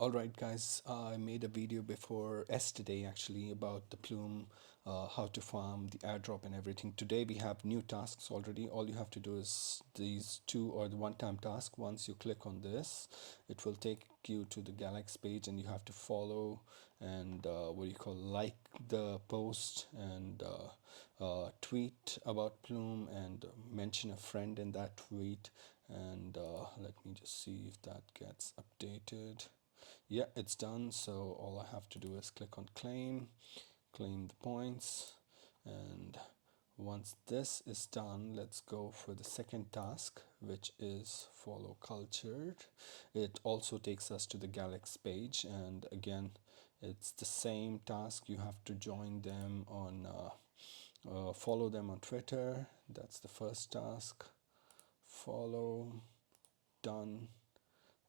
Alright guys, I made a video before yesterday actually about the Plume, how to farm the airdrop and everything. Today we have new tasks already. All you have to do is these two or the one-time task. Once you click on this, it will take you to the Galaxy page and you have to follow and what do you call, like the post and tweet about Plume and mention a friend in that tweet. And let me just see if that gets updated. Yeah, it's done. So all I have to do is click on claim the points. And once this is done, let's go for the second task, which is follow cultured. It also takes us to the Galaxy page. And again, it's the same task. You have to join them on, follow them on Twitter. That's the first task. Follow, done.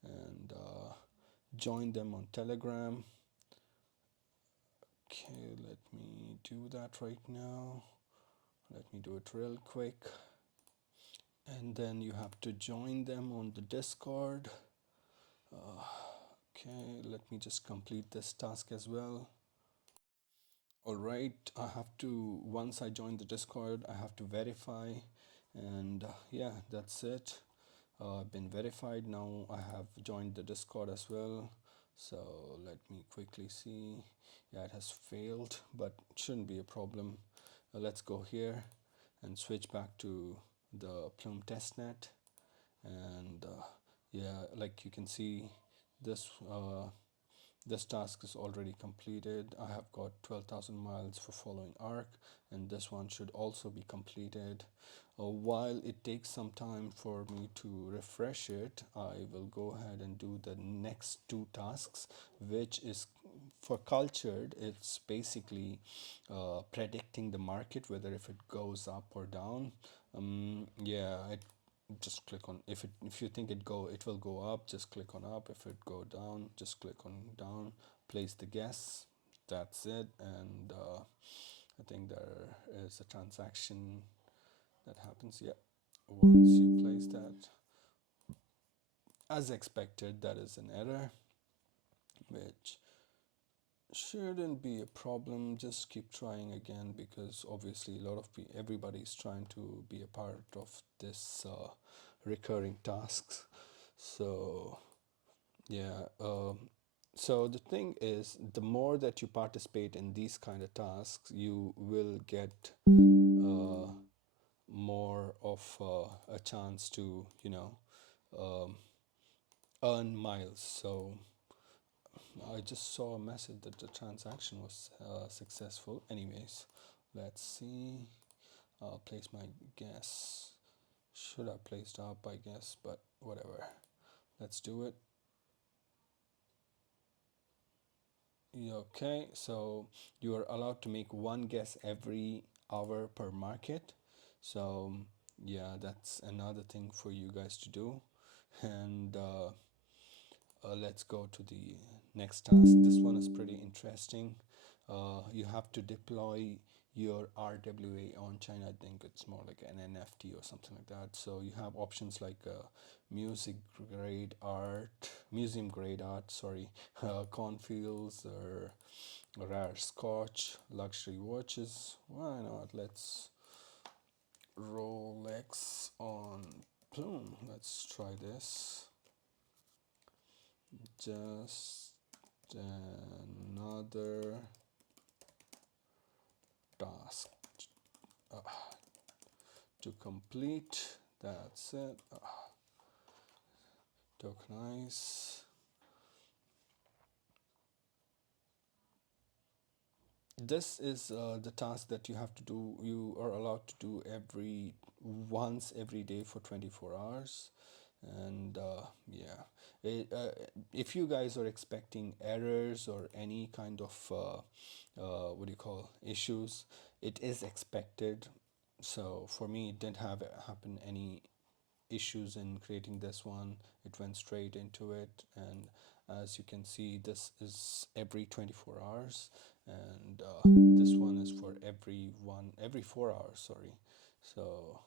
And join them on Telegram. Okay, let me do that right now. Let me do it real quick. And then you have to join them on the Discord. Okay, let me just complete this task as well. All right, I have to, once I join the Discord, I have to verify. And yeah, that's it. I've been verified. Now I have joined the Discord as well. So let me quickly see. Yeah, it has failed, but it shouldn't be a problem. Let's go here and switch back to the Plume testnet. And yeah, like you can see, this this task is already completed. I have got 12,000 miles for following arc, and this one should also be completed. While it takes some time for me to refresh it, I will go ahead and do the next two tasks, which is for cultured. It's basically predicting the market, whether if it goes up or down. Yeah, just click on, if you think it will go up, just click on up. If it go down, just click on down. Place the guess. That's it. And I think there is a transaction that happens. Yeah, once you place that, as expected, that is an error, which shouldn't be a problem. Just keep trying again, because obviously a lot of everybody's trying to be a part of this recurring tasks. So yeah, so the thing is, the more that you participate in these kind of tasks, you will get more of a chance to, um, earn miles. So I just saw a message that the transaction was successful. Anyways, let's see. I'll place my guess. Should have placed up, I guess, but whatever. Let's do it. Okay, so you are allowed to make one guess every hour per market. So yeah, that's another thing for you guys to do. And let's go to the next task. This one is pretty interesting. You have to deploy your RWA on chain. I think it's more like an NFT or something like that. So you have options like music grade art, museum grade art, sorry, cornfields or rare scotch, luxury watches. Why not? Let's Rolex on Plume. Let's try this. Just another task to complete. That's it. Tokenize. This is the task that you have to do. You are allowed to do once every day for 24 hours. And yeah, if you guys are expecting errors or any kind of what do you call, issues, it is expected. So for me, it didn't have happen any issues in creating this one. It went straight into it. And as you can see, this is every 24 hours, and this one is for every 4 hours, sorry. So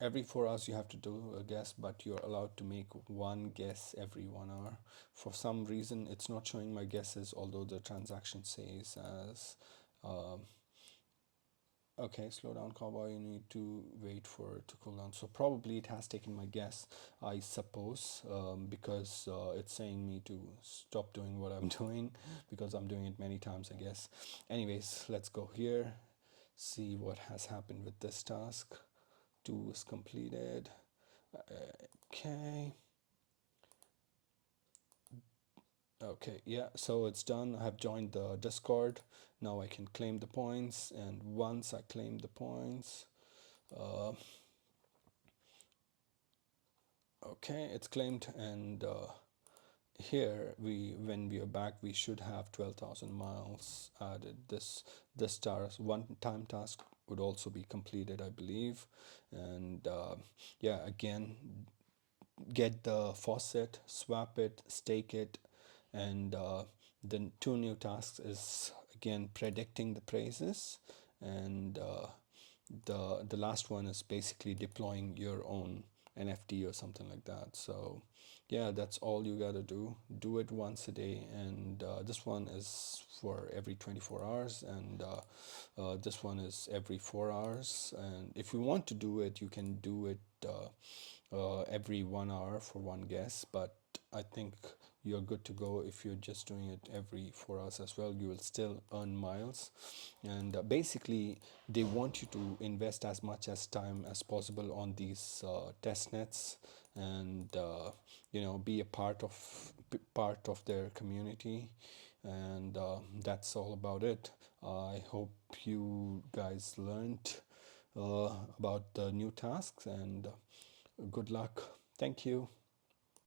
Every 4 hours you have to do a guess, but you're allowed to make one guess every 1 hour. For some reason, it's not showing my guesses, although the transaction says as um, okay, slow down, cowboy. You need to wait for it to cool down. So probably it has taken my guess, I suppose, because it's saying me to stop doing what I'm doing because I'm doing it many times, I guess. Anyways, let's go here, see what has happened with this task. 2 is completed. Okay. Okay, yeah, so it's done. I have joined the Discord. Now I can claim the points, and once I claim the points, uh, okay, it's claimed, and here when we are back, we should have 12,000 miles added. This task, one time task, would also be completed, I believe, and yeah, again, get the faucet, swap it, stake it, and the 2 new tasks is again predicting the prices, and the last one is basically deploying your own NFT or something like that. So yeah, that's all you gotta do. Do it once a day, and this one is for every 24 hours, and this one is every 4 hours. And if you want to do it, you can do it every 1 hour for one guess, but I think you're good to go if you're just doing it every 4 hours as well. You will still earn miles, and basically they want you to invest as much as time as possible on these test nets, and be a part of their community, and that's all about it. I hope you guys learned about the new tasks, and good luck. Thank you.